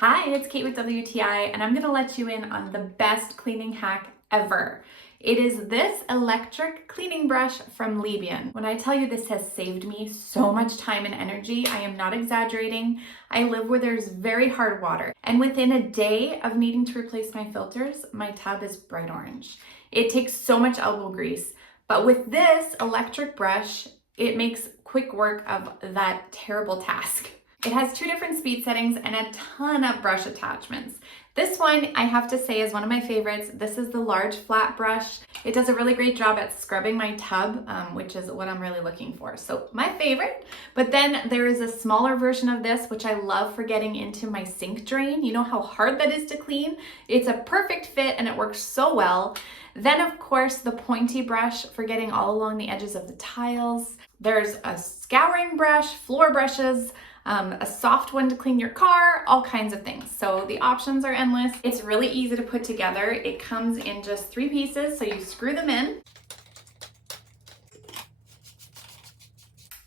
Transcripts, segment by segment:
Hi, it's Kate with WTI, and I'm gonna let you in on the best cleaning hack ever. It is this electric cleaning brush from Leebein. When I tell you this has saved me so much time and energy, I am not exaggerating. I live where there's very hard water, and within a day of needing to replace my filters, my tub is bright orange. It takes so much elbow grease, but with this electric brush, it makes quick work of that terrible task. It has two different speed settings and a ton of brush attachments. This one, I have to say, is one of my favorites. This is the large flat brush. It does a really great job at scrubbing my tub, which is what I'm really looking for. So my favorite, but then there is a smaller version of this, which I love for getting into my sink drain. You know how hard that is to clean? It's a perfect fit and it works so well. Then of course, the pointy brush for getting all along the edges of the tiles. There's a scouring brush, floor brushes, a soft one to clean your car, all kinds of things. So the options are endless. It's really easy to put together. It comes in just 3 pieces, so you screw them in.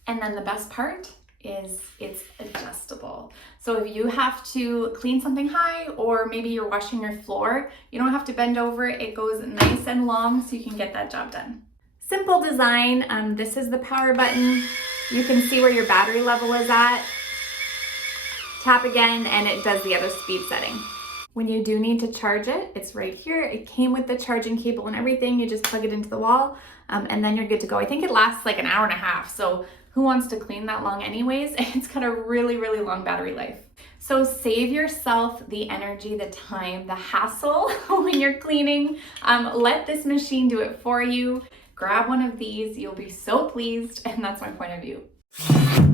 And then the best part is it's adjustable. So if you have to clean something high, or maybe you're washing your floor, you don't have to bend over. It goes nice and long so you can get that job done. Simple design. This is the power button. You can see where your battery level is at. Tap again and it does the other speed setting. When you do need to charge it, it's right here. It came with the charging cable and everything. You just plug it into the wall and then you're good to go. I think it lasts like an hour and a half. So who wants to clean that long anyways? It's got a really, really long battery life. So save yourself the energy, the time, the hassle when you're cleaning. Let this machine do it for you. Grab one of these. You'll be so pleased. And that's my point of view.